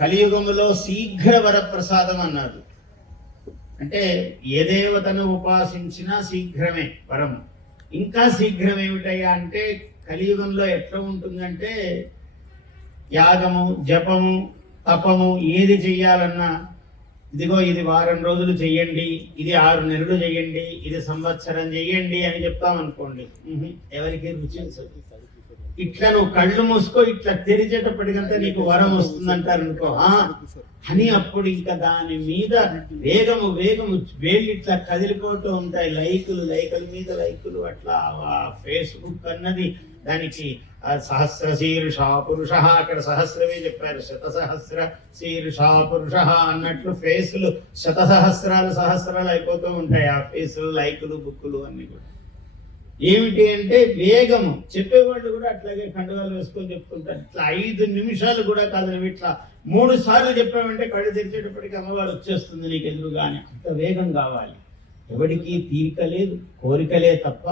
కలియుగములో శీఘ్ర వరప్రసాదం అన్నారు. అంటే ఏ దేవతను ఉపాసించినా శీఘ్రమే వరము. ఇంకా శీఘ్రం ఏమిటయ్యా అంటే కలియుగంలో ఎట్లా ఉంటుందంటే యాగము, జపము, తపము ఏది చెయ్యాలన్నా ఇదిగో ఇది వారం రోజులు చెయ్యండి, ఇది 6 నెలలు చెయ్యండి, ఇది సంవత్సరం చెయ్యండి అని చెప్తామనుకోండి, ఎవరికి రుచించదు. ఇట్లా నువ్వు కళ్ళు మూసుకో, ఇట్లా తెరిచేటప్పటికంతా నీకు వరం వస్తుందంటారు అనుకో అని అప్పుడు ఇంకా దాని మీద వేగము వేళ్ళు ఇట్లా కదిలిపోతూ ఉంటాయి. లైకుల మీద లైకులు. అట్లా ఫేస్బుక్ అన్నది దానికి సహస్ర శీర్షా పురుష, అక్కడ సహస్రమే చెప్పారు, శతసహస్ర శీర్షా పురుష అన్నట్లు ఫేసులు సహస్రాలు అయిపోతూ ఉంటాయి. ఆ ఫేసులు, లైకులు, బుక్కులు అన్ని కూడా ఏమిటి అంటే వేగము. చెప్పేవాళ్ళు కూడా అట్లాగే కండువాలు వేసుకొని చెప్తుంటారు. ఇట్లా 5 నిమిషాలు కూడా కాదు, నువ్వు ఇట్లా 3 సార్లు చెప్పావంటే కళ్ళు తెరిచేటప్పటికి అమ్మవారు వచ్చేస్తుంది నీకు ఎదురుగానే. అంత వేగం కావాలి. ఎవరికి తీరిక లేదు, కోరికలే తప్ప